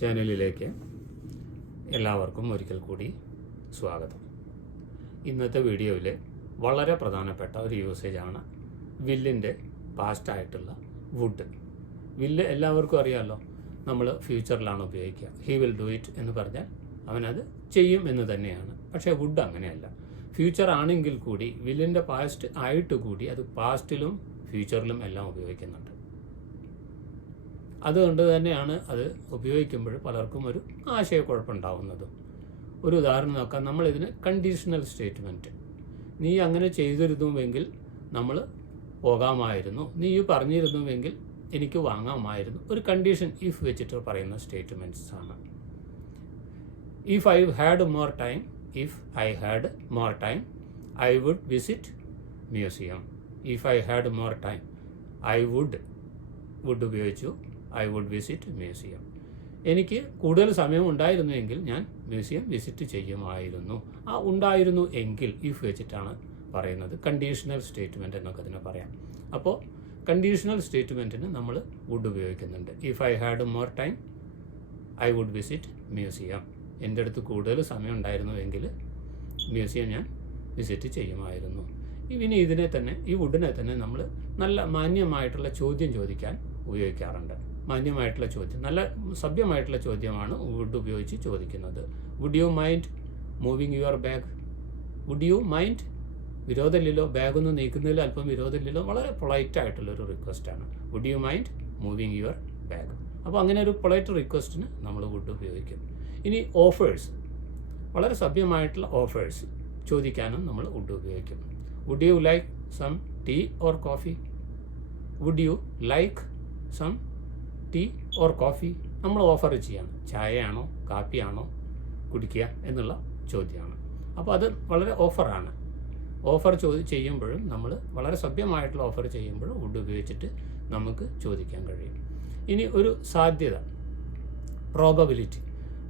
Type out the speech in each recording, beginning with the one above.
ചാനലിലേക്ക് എല്ലാവർക്കും ഒരിക്കൽ കൂടി സ്വാഗതം. ഇന്നത്തെ വീഡിയോയിൽ വളരെ പ്രധാനപ്പെട്ട ഒരു യൂസേജാണ് വില്ലിൻ്റെ പാസ്റ്റായിട്ടുള്ള വുഡ്. വില്ല് എല്ലാവർക്കും അറിയാമല്ലോ, നമ്മൾ ഫ്യൂച്ചറിലാണ് ഉപയോഗിക്കുക. ഹി വിൽ ഡു ഇറ്റ് എന്ന് പറഞ്ഞാൽ അവനത് ചെയ്യും എന്ന് തന്നെയാണ്. പക്ഷേ വുഡ് അങ്ങനെയല്ല. ഫ്യൂച്ചർ ആണെങ്കിൽ കൂടി വില്ലിൻ്റെ പാസ്റ്റ് ആയിട്ട് കൂടി അത് പാസ്റ്റിലും ഫ്യൂച്ചറിലും എല്ലാം ഉപയോഗിക്കുന്നുണ്ട്. അതുകൊണ്ട് തന്നെയാണ് അത് ഉപയോഗിക്കുമ്പോൾ പലർക്കും ഒരു ആശയക്കുഴപ്പമുണ്ടാവുന്നതും. ഒരു ഉദാഹരണം നോക്കാം. നമ്മളിതിന് കണ്ടീഷണൽ സ്റ്റേറ്റ്മെൻറ്റ്, നീ അങ്ങനെ ചെയ്തിരുന്നുവെങ്കിൽ നമ്മൾ പോകാമായിരുന്നു, നീ പറഞ്ഞിരുന്നുവെങ്കിൽ എനിക്ക് വാങ്ങാമായിരുന്നു. ഒരു കണ്ടീഷൻ ഇഫ് വെച്ചിട്ട് പറയുന്ന സ്റ്റേറ്റ്മെൻറ്റ്സ് ആണ്. If I had more time, if I had more time I would visit museum. If I had more time, I would ഉപയോഗിച്ചു, ഐ വുഡ് വിസിറ്റ് മ്യൂസിയം. എനിക്ക് കൂടുതൽ സമയം ഉണ്ടായിരുന്നുവെങ്കിൽ ഞാൻ മ്യൂസിയം വിസിറ്റ് ചെയ്യുമായിരുന്നു. ആ ഉണ്ടായിരുന്നു എങ്കിൽ ഇഫ് വെച്ചിട്ടാണ് പറയുന്നത്. കണ്ടീഷണൽ സ്റ്റേറ്റ്മെൻറ്റ് എന്നൊക്കെ അതിനെ പറയാം. അപ്പോൾ കണ്ടീഷണൽ സ്റ്റേറ്റ്മെൻറ്റിന് നമ്മൾ വുഡ് ഉപയോഗിക്കുന്നുണ്ട്. If I had more time I would visit museum. എൻ്റെ അടുത്ത് കൂടുതൽ സമയം ഉണ്ടായിരുന്നുവെങ്കിൽ മ്യൂസിയം ഞാൻ വിസിറ്റ് ചെയ്യുമായിരുന്നു. ഇനി ഇതിനെ തന്നെ, ഈ വുഡിനെ തന്നെ നമ്മൾ നല്ല മാന്യമായിട്ടുള്ള ചോദ്യം ചോദിക്കാൻ ഉപയോഗിക്കാറുണ്ട്. മാന്യമായിട്ടുള്ള ചോദ്യം, നല്ല സഭ്യമായിട്ടുള്ള ചോദ്യമാണ് വുഡ് ഉപയോഗിച്ച് ചോദിക്കുന്നത്. Would you mind moving your bag? Would you mind? വിരോധമില്ലല്ലോ, ബാഗൊന്നും നീക്കുന്നതിൽ അല്പം വിരോധമില്ലല്ലോ. വളരെ പൊളൈറ്റായിട്ടുള്ളൊരു റിക്വസ്റ്റാണ്. Would you mind moving your bag. അപ്പോൾ അങ്ങനെ ഒരു പൊളൈറ്റ് റിക്വസ്റ്റിന് നമ്മൾ വുഡ് ഉപയോഗിക്കും. ഇനി ഓഫേഴ്സ്, വളരെ സഭ്യമായിട്ടുള്ള ഓഫേഴ്സ് ചോദിക്കാനും നമ്മൾ വുഡ് ഉപയോഗിക്കും. Would you like some tea or coffee? Would you like some tea or coffee? നമ്മൾ ഓഫർ ചെയ്യാണ്. ചായയാണോ കാപ്പിയാണോ കുടിക്കുക എന്നുള്ള ചോദ്യമാണ്. അപ്പോൾ അത് വളരെ ഓഫറാണ്. ഓഫർ ചെയ്യുമ്പോഴും നമ്മൾ വളരെ സഭ്യമായിട്ടുള്ള ഓഫർ ചെയ്യുമ്പോഴും വുഡ് ഉപയോഗിച്ചിട്ട് നമുക്ക് ചോദിക്കാൻ കഴിയും. ഇനി ഒരു സാധ്യത,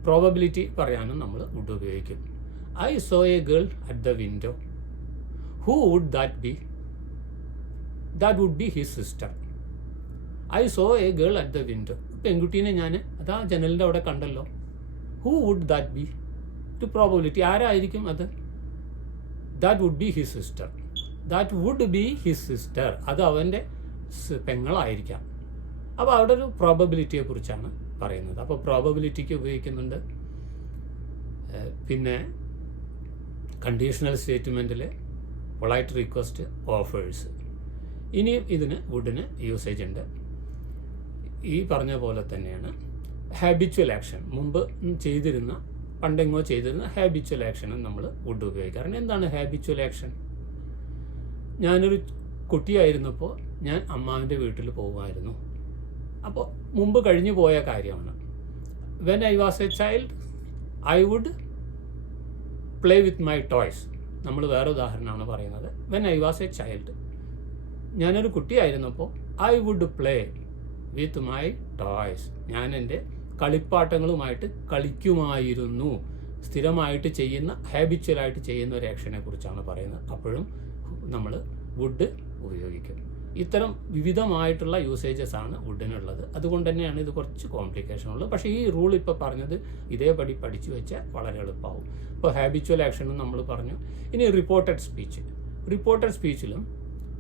പ്രോബബിലിറ്റി പറയാനും നമ്മൾ വുഡ് ഉപയോഗിക്കും. I saw a girl at the window. Who would that be? That would be his sister. I saw a girl at the window. പെൺകുട്ടീനെ ഞാൻ അതാ ജനലിൻ്റെ അവിടെ കണ്ടല്ലോ. Who would that be? To probability, ആരായിരിക്കും അത്? That would be his sister. That would be his sister, അത് അവൻ്റെ പെങ്ങളായിരിക്കാം. അപ്പോൾ അവിടെ ഒരു പ്രോബബിലിറ്റിയെ കുറിച്ചാണ് പറയുന്നത്. അപ്പോൾ പ്രോബബിലിറ്റിക്ക് ഉപയോഗിക്കുന്നുണ്ട്. പിന്നെ കണ്ടീഷണൽ സ്റ്റേറ്റ്മെൻറ്റിൽ പൊളൈറ്റ് റിക്വസ്റ്റ്, ഓഫേഴ്സ്. ഇനിയും ഇതിന് വുഡിന് യൂസേജ് ഉണ്ട്. ഈ പറഞ്ഞ പോലെ തന്നെയാണ് ഹാബിച്വൽ ആക്ഷൻ. മുമ്പ് പണ്ടെങ്ങോ ചെയ്തിരുന്ന ഹാബിച്വൽ ആക്ഷനും നമ്മൾ വുഡ് ഉപയോഗിക്കാറുണ്ട്. എന്താണ് ഹാബിച്വൽ ആക്ഷൻ? ഞാനൊരു കുട്ടിയായിരുന്നപ്പോൾ ഞാൻ അമ്മാവിൻ്റെ വീട്ടിൽ പോകുമായിരുന്നു. അപ്പോൾ മുമ്പ് കഴിഞ്ഞു പോയ കാര്യമാണ്. When I was a child I would play with my toys. നമ്മൾ വേറെ ഉദാഹരണമാണ് പറയുന്നത്. When I was a child, ഞാനൊരു കുട്ടിയായിരുന്നപ്പോൾ I would play with my toys. ഞാൻ എൻ്റെ കളിപ്പാട്ടങ്ങളുമായിട്ട് കളിക്കുമായിരുന്നു. സ്ഥിരമായിട്ട് ചെയ്യുന്ന, ഹാബിച്വലായിട്ട് ചെയ്യുന്ന ഒരു ആക്ഷനെ കുറിച്ചാണ് പറയുന്നത്. അപ്പോഴും നമ്മൾ വുഡ് ഉപയോഗിക്കും. ഇത്തരം വിവിധമായിട്ടുള്ള യൂസേജസ് ആണ് വുഡിനുള്ളത്. അതുകൊണ്ട് തന്നെയാണ് ഇത് കുറച്ച് കോംപ്ലിക്കേഷൻ ഉള്ളത്. പക്ഷേ ഈ റൂൾ ഇപ്പോൾ പറഞ്ഞത് ഇതേപടി പഠിച്ചു വെച്ചാൽ വളരെ എളുപ്പമാവും. ഇപ്പോൾ ഹാബിച്വൽ ആക്ഷനും നമ്മൾ പറഞ്ഞു. ഇനി റിപ്പോർട്ടഡ് സ്പീച്ചിലും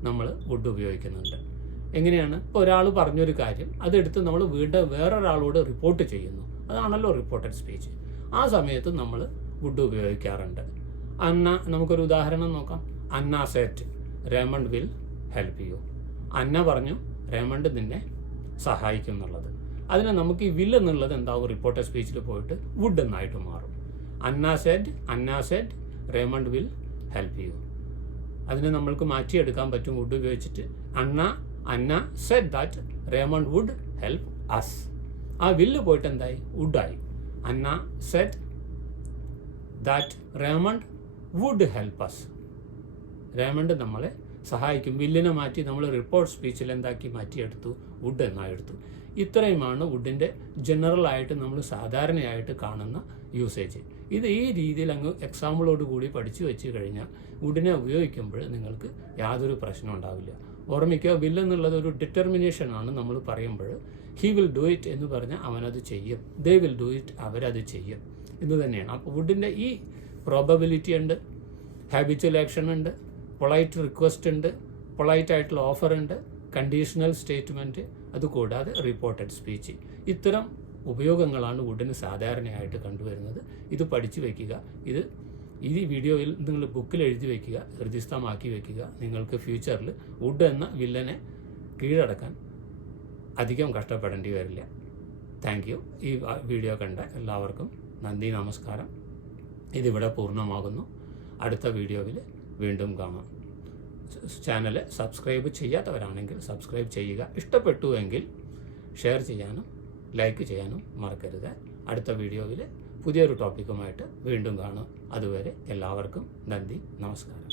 നമ്മൾ വുഡ് ഉപയോഗിക്കുന്നുണ്ട്. എങ്ങനെയാണ്? ഇപ്പോൾ ഒരാൾ പറഞ്ഞൊരു കാര്യം അതെടുത്ത് നമ്മൾ വീണ്ടും വേറൊരാളോട് റിപ്പോർട്ട് ചെയ്യുന്നു. അതാണല്ലോ റിപ്പോർട്ടഡ് സ്പീച്ച്. ആ സമയത്ത് നമ്മൾ വുഡ് ഉപയോഗിക്കാറുണ്ട്. നമുക്കൊരു ഉദാഹരണം നോക്കാം. Anna said Raymond will help you. Anna പറഞ്ഞു റേമണ്ട് നിന്നെ സഹായിക്കും എന്നുള്ളത്. അതിനെ നമുക്ക് ഈ വിൽ എന്നുള്ളത് എന്താവും? റിപ്പോർട്ടഡ് സ്പീച്ചിൽ പോയിട്ട് വുഡ് എന്നായിട്ട് മാറും. Anna said Raymond will help you. അതിനെ നമ്മൾക്ക് മാറ്റിയെടുക്കാൻ പറ്റും വുഡ് ഉപയോഗിച്ചിട്ട്. Anna said that Raymond would help us. ആ വില്ല് പോയിട്ട് എന്തായി? വുഡായി. Anna said that Raymond would help us. Raymond നമ്മളെ സഹായിക്കും. വില്ലിനെ മാറ്റി നമ്മൾ റിപ്പോർട്ട് സ്പീച്ചിൽ എന്താക്കി മാറ്റിയെടുത്തു? വുഡ് എന്നായെടുത്തു. ഇത്രയുമാണ് വുഡിൻ്റെ ജനറലായിട്ട് നമ്മൾ സാധാരണയായിട്ട് കാണുന്ന യൂസേജ്. ഇത് ഈ രീതിയിൽ അങ്ങ് എക്സാമ്പിളോട് കൂടി പഠിച്ചു വെച്ച് കഴിഞ്ഞാൽ വുഡിനെ ഉപയോഗിക്കുമ്പോൾ നിങ്ങൾക്ക് യാതൊരു പ്രശ്നം ഉണ്ടാവില്ല. ഓർമ്മിക്കുക, വിൽ എന്നുള്ളത് ഒരു ഡിറ്റർമിനേഷനാണ്. നമ്മൾ പറയുമ്പോൾ ഹി വിൽ ഡു ഇറ്റ് എന്ന് പറഞ്ഞാൽ അവനത് ചെയ്യും, ദേ വിൽ ഡു ഇറ്റ് അവരത് ചെയ്യും എന്ന് തന്നെയാണ്. അപ്പോൾ വുഡിൻ്റെ ഈ പ്രോബബിലിറ്റി ഉണ്ട്, ഹാബിച്വൽ ആക്ഷൻ ഉണ്ട്, പൊളൈറ്റ് റിക്വസ്റ്റ് ഉണ്ട്, പൊളൈറ്റ് ആയിട്ടുള്ള ഓഫർ ഉണ്ട്, കണ്ടീഷണൽ സ്റ്റേറ്റ്മെൻറ്റ്, അതുകൂടാതെ റിപ്പോർട്ടഡ് സ്പീച്ച്. ഇത്തരം ഉപയോഗങ്ങളാണ് വുഡിന് സാധാരണയായിട്ട് കണ്ടുവരുന്നത്. ഇത് പഠിച്ചു വയ്ക്കുക. ഇത് ഈ വീഡിയോയിൽ നിങ്ങൾ ബുക്കിൽ എഴുതി വയ്ക്കുക, ഹൃദയസ്ഥമാക്കി വയ്ക്കുക. നിങ്ങൾക്ക് ഫ്യൂച്ചറിൽ വുഡ് എന്ന വില്ലനെ കീഴടക്കാൻ അധികം കഷ്ടപ്പെടേണ്ടി വരില്ല. Thank you. ഈ വീഡിയോ കണ്ട എല്ലാവർക്കും നന്ദി, നമസ്കാരം. ഇതിവിടെ പൂർണ്ണമാകുന്നു. അടുത്ത വീഡിയോയിൽ വീണ്ടും കാണാം. ചാനൽ സബ്സ്ക്രൈബ് ചെയ്യാത്തവരാണെങ്കിൽ സബ്സ്ക്രൈബ് ചെയ്യുക. ഇഷ്ടപ്പെട്ടുവെങ്കിൽ ഷെയർ ചെയ്യാനും ലൈക്ക് ചെയ്യാനും മറക്കരുത്. അടുത്ത വീഡിയോയിൽ പുതിയൊരു ടോപ്പിക്കുമായിട്ട് വീണ്ടും കാണും. അതുവരെ എല്ലാവർക്കും നന്ദി, നമസ്കാരം.